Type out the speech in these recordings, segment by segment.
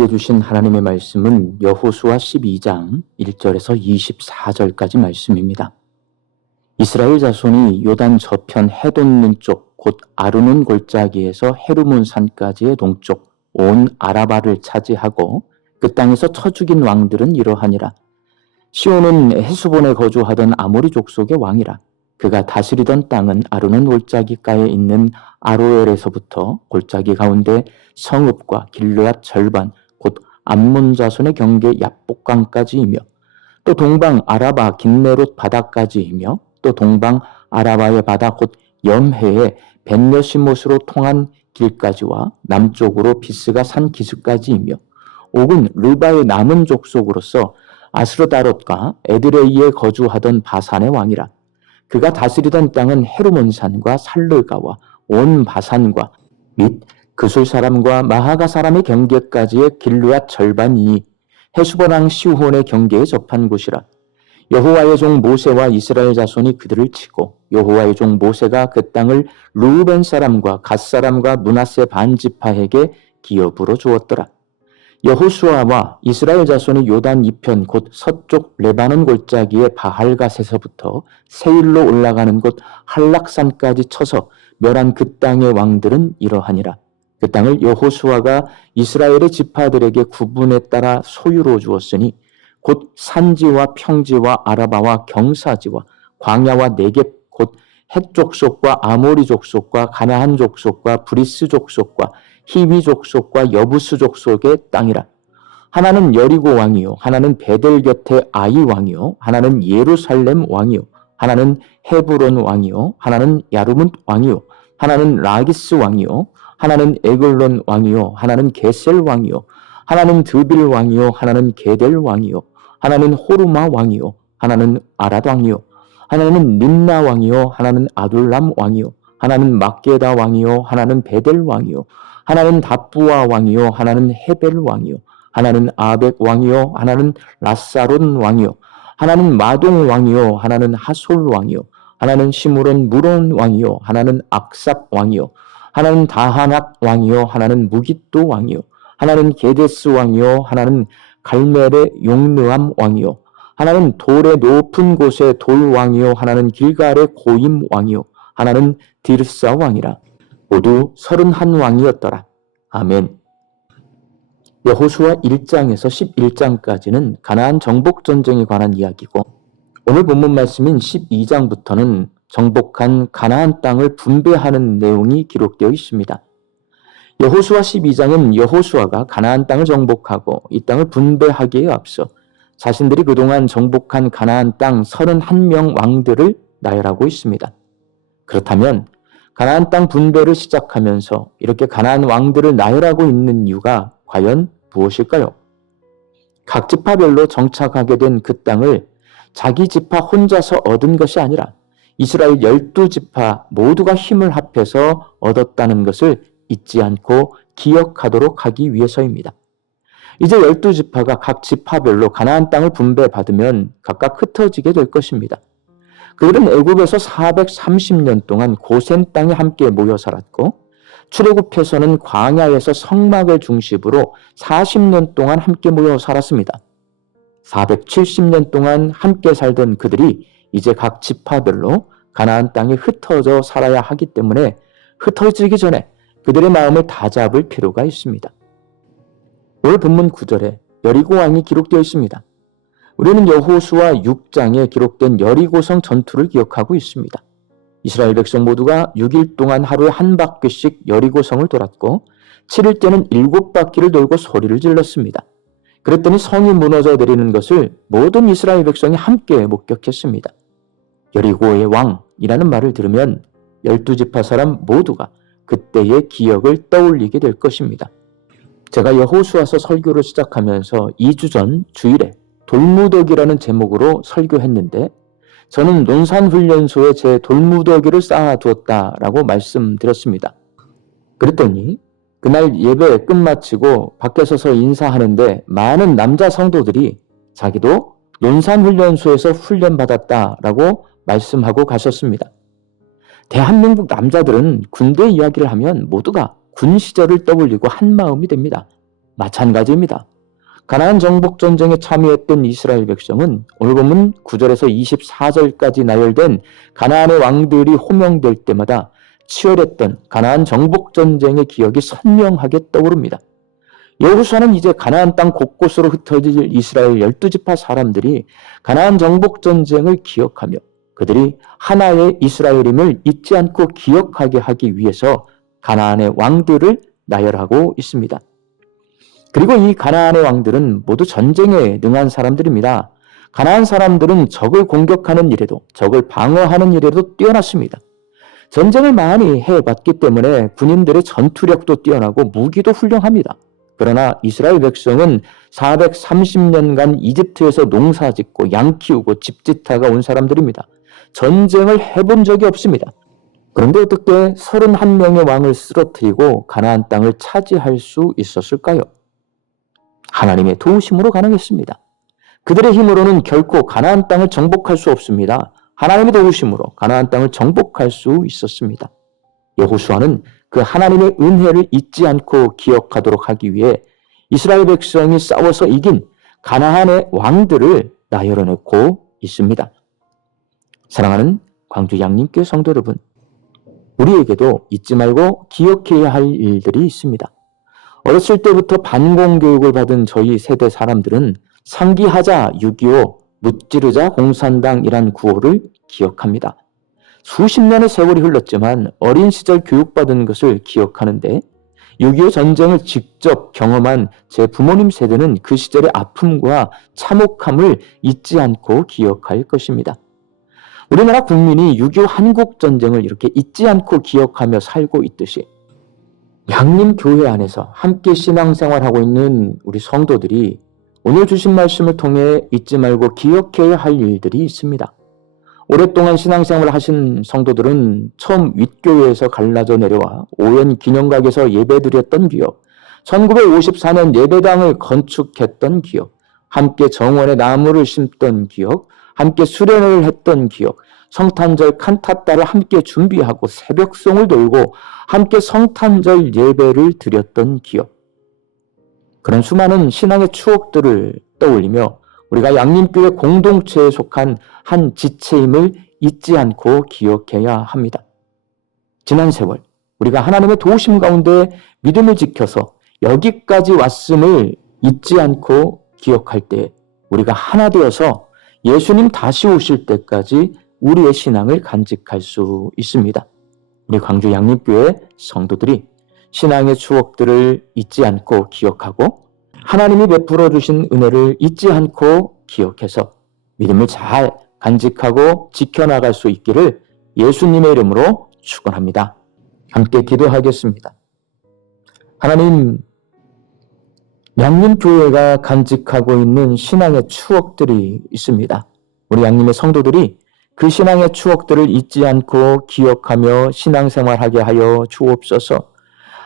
우리에게 주신 하나님의 말씀은 여호수아 12장 1절에서 24절까지 말씀입니다. 이스라엘 자손이 요단 저편 해돋는 쪽, 곧 아르논 골짜기에서 헤르몬 산까지의 동쪽 온 아라바를 차지하고 그 땅에서 쳐 죽인 왕들은 이러하니라. 시온은 헤수본에 거주하던 아모리 족속의 왕이라. 그가 다스리던 땅은 아르논 골짜기가에 있는 아로엘에서부터 골짜기 가운데 성읍과 길르앗 절반 곧 암몬 자손의 경계 야복강까지이며 또 동방 아라바 긴네롯 바다까지이며 또 동방 아라바의 바다 곧 염해의 벤여시못으로 통한 길까지와 남쪽으로 비스가 산 기슭까지이며 옥은 르바의 남은 족속으로서 아스르다롯과 에드레이에 거주하던 바산의 왕이라. 그가 다스리던 땅은 헤르몬산과 살르가와 온 바산과 및 그술 사람과 마하가 사람의 경계까지의 길르앗 절반이 헤수버랑 시혼의 경계에 접한 곳이라 여호와의 종 모세와 이스라엘 자손이 그들을 치고 여호와의 종 모세가 그 땅을 루벤 사람과 갓 사람과 문하세 반지파에게 기업으로 주었더라. 여호수아와 이스라엘 자손이 요단 이편 곧 서쪽 레바논 골짜기의 바할갓에서부터 세일로 올라가는 곳 한락산까지 쳐서 멸한 그 땅의 왕들은 이러하니라. 그 땅을 여호수아가 이스라엘의 지파들에게 구분에 따라 소유로 주었으니 곧 산지와 평지와 아라바와 경사지와 광야와 네겝 곧 헷족 속과 아모리 족속과 가나한 족속과 브리스 족속과 히위 족속과 여부스 족속의 땅이라. 하나는 여리고 왕이요, 하나는 베델 곁에 아이 왕이요, 하나는 예루살렘 왕이요, 하나는 헤브론 왕이요, 하나는 야르문 왕이요, 하나는 라기스 왕이요, 하나는 에글론 왕이요, 하나는 게셀 왕이요, 하나는 드빌 왕이요, 하나는 게델 왕이요, 하나는 호르마 왕이요, 하나는 아랏 왕이요, 하나는 림나 왕이요, 하나는 아둘람 왕이요, 하나는 막게다 왕이요, 하나는 베델 왕이요, 하나는 다부아 왕이요, 하나는 헤벨 왕이요, 하나는 아벡 왕이요, 하나는 라사론 왕이요, 하나는 마동 왕이요, 하나는 하솔 왕이요, 하나는 시므론 무론 왕이요, 하나는 악삽 왕이요, 하나는 다하낙 왕이요, 하나는 무기또 왕이요, 하나는 게데스 왕이요, 하나는 갈멜의 용르암 왕이요, 하나는 돌의 높은 곳의 돌 왕이요, 하나는 길갈의 고임 왕이요, 하나는 디르사 왕이라. 모두 서른한 왕이었더라. 아멘. 여호수아 1장에서 11장까지는 가나안 정복 전쟁에 관한 이야기고 오늘 본문 말씀인 12장부터는 정복한 가나안 땅을 분배하는 내용이 기록되어 있습니다. 여호수아 12장은 여호수아가 가나안 땅을 정복하고 이 땅을 분배하기에 앞서 자신들이 그동안 정복한 가나안 땅 31명 왕들을 나열하고 있습니다. 그렇다면 가나안 땅 분배를 시작하면서 이렇게 가나안 왕들을 나열하고 있는 이유가 과연 무엇일까요? 각 지파별로 정착하게 된 그 땅을 자기 지파 혼자서 얻은 것이 아니라 이스라엘 열두 지파 모두가 힘을 합해서 얻었다는 것을 잊지 않고 기억하도록 하기 위해서입니다. 이제 열두 지파가 각 지파별로 가나안 땅을 분배받으면 각각 흩어지게 될 것입니다. 그들은 애굽에서 430년 동안 고센 땅에 함께 모여 살았고 출애굽해서는 광야에서 성막을 중심으로 40년 동안 함께 모여 살았습니다. 470년 동안 함께 살던 그들이 이제 각 지파별로 가나안 땅에 흩어져 살아야 하기 때문에 흩어지기 전에 그들의 마음을 다잡을 필요가 있습니다. 오늘 본문 9절에 여리고 왕이 기록되어 있습니다. 우리는 여호수아 6장에 기록된 여리고성 전투를 기억하고 있습니다. 이스라엘 백성 모두가 6일 동안 하루에 한 바퀴씩 여리고성을 돌았고 7일 때는 7바퀴를 돌고 소리를 질렀습니다. 그랬더니 성이 무너져 내리는 것을 모든 이스라엘 백성이 함께 목격했습니다. 여리고의 왕이라는 말을 들으면 열두 지파 사람 모두가 그때의 기억을 떠올리게 될 것입니다. 제가 여호수아서 설교를 시작하면서 2주 전 주일에 돌무더기라는 제목으로 설교했는데 저는 논산훈련소에 제 돌무더기를 쌓아두었다라고 말씀드렸습니다. 그랬더니 그날 예배 끝마치고 밖에 서서 인사하는데 많은 남자 성도들이 자기도 논산훈련소에서 훈련받았다라고 말씀하고 가셨습니다. 대한민국 남자들은 군대 이야기를 하면 모두가 군 시절을 떠올리고 한 마음이 됩니다. 마찬가지입니다. 가나안 정복 전쟁에 참여했던 이스라엘 백성은 오늘 보면 9절에서 24절까지 나열된 가나안의 왕들이 호명될 때마다 치열했던 가나안 정복 전쟁의 기억이 선명하게 떠오릅니다. 여호수아는 이제 가나안 땅 곳곳으로 흩어질 이스라엘 12지파 사람들이 가나안 정복 전쟁을 기억하며 그들이 하나의 이스라엘임을 잊지 않고 기억하게 하기 위해서 가나안의 왕들을 나열하고 있습니다. 그리고 이 가나안의 왕들은 모두 전쟁에 능한 사람들입니다. 가나안 사람들은 적을 공격하는 일에도 적을 방어하는 일에도 뛰어났습니다. 전쟁을 많이 해봤기 때문에 군인들의 전투력도 뛰어나고 무기도 훌륭합니다. 그러나 이스라엘 백성은 430년간 이집트에서 농사 짓고 양 키우고 집 짓다가 온 사람들입니다. 전쟁을 해본 적이 없습니다. 그런데 어떻게 31명의 왕을 쓰러뜨리고 가나안 땅을 차지할 수 있었을까요? 하나님의 도우심으로 가능했습니다. 그들의 힘으로는 결코 가나안 땅을 정복할 수 없습니다. 하나님의 도우심으로 가나안 땅을 정복할 수 있었습니다. 여호수아는 그 하나님의 은혜를 잊지 않고 기억하도록 하기 위해 이스라엘 백성이 싸워서 이긴 가나안의 왕들을 나열해놓고 있습니다. 사랑하는 광주 양림교 성도 여러분, 우리에게도 잊지 말고 기억해야 할 일들이 있습니다. 어렸을 때부터 반공교육을 받은 저희 세대 사람들은 상기하자 6.25, 무찌르자 공산당이란 구호를 기억합니다. 수십 년의 세월이 흘렀지만 어린 시절 교육받은 것을 기억하는데 6.25 전쟁을 직접 경험한 제 부모님 세대는 그 시절의 아픔과 참혹함을 잊지 않고 기억할 것입니다. 우리나라 국민이 6.25 한국전쟁을 이렇게 잊지 않고 기억하며 살고 있듯이 양림교회 안에서 함께 신앙생활하고 있는 우리 성도들이 오늘 주신 말씀을 통해 잊지 말고 기억해야 할 일들이 있습니다. 오랫동안 신앙생활을 하신 성도들은 처음 윗교회에서 갈라져 내려와 오연 기념각에서 예배드렸던 기억, 1954년 예배당을 건축했던 기억, 함께 정원에 나무를 심던 기억, 함께 수련을 했던 기억, 성탄절 칸타따를 함께 준비하고 새벽송을 돌고 함께 성탄절 예배를 드렸던 기억. 그런 수많은 신앙의 추억들을 떠올리며 우리가 양림교회 공동체에 속한 한 지체임을 잊지 않고 기억해야 합니다. 지난 세월 우리가 하나님의 도우심 가운데 믿음을 지켜서 여기까지 왔음을 잊지 않고 기억할 때 우리가 하나 되어서 예수님 다시 오실 때까지 우리의 신앙을 간직할 수 있습니다. 우리 광주 양립교회 성도들이 신앙의 추억들을 잊지 않고 기억하고 하나님이 베풀어 주신 은혜를 잊지 않고 기억해서 믿음을 잘 간직하고 지켜나갈 수 있기를 예수님의 이름으로 축원합니다. 함께 기도하겠습니다. 하나님, 양림 교회가 간직하고 있는 신앙의 추억들이 있습니다. 우리 양림의 성도들이 그 신앙의 추억들을 잊지 않고 기억하며 신앙생활하게 하여 주옵소서.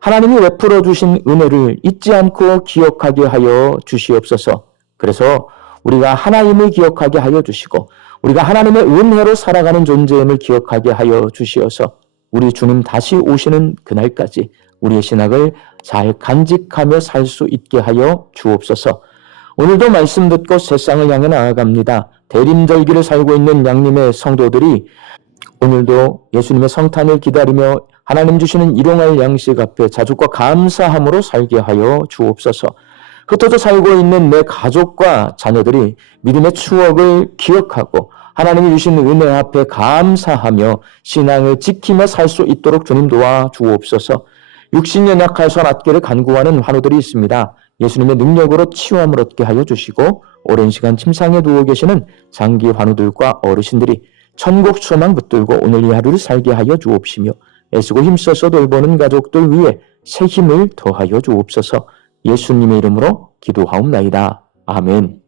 하나님이 베풀어 주신 은혜를 잊지 않고 기억하게 하여 주시옵소서. 그래서 우리가 하나님을 기억하게 하여 주시고 우리가 하나님의 은혜로 살아가는 존재임을 기억하게 하여 주시어서 우리 주님 다시 오시는 그날까지 우리의 신학을 잘 간직하며 살 수 있게 하여 주옵소서. 오늘도 말씀 듣고 세상을 향해 나아갑니다. 대림절기를 살고 있는 양님의 성도들이 오늘도 예수님의 성탄을 기다리며 하나님 주시는 일용할 양식 앞에 자족과 감사함으로 살게 하여 주옵소서. 흩어져 살고 있는 내 가족과 자녀들이 믿음의 추억을 기억하고 하나님이 주신 은혜 앞에 감사하며 신앙을 지키며 살 수 있도록 주님 도와 주옵소서. 육신의 약할선 낫기를 간구하는 환우들이 있습니다. 예수님의 능력으로 치유함을 얻게 하여 주시고 오랜 시간 침상에 누워 계시는 장기 환우들과 어르신들이 천국 소망 붙들고 오늘 이 하루를 살게 하여 주옵시며 애쓰고 힘써서 돌보는 가족들 위해 새 힘을 더하여 주옵소서 예수님의 이름으로 기도하옵나이다. 아멘.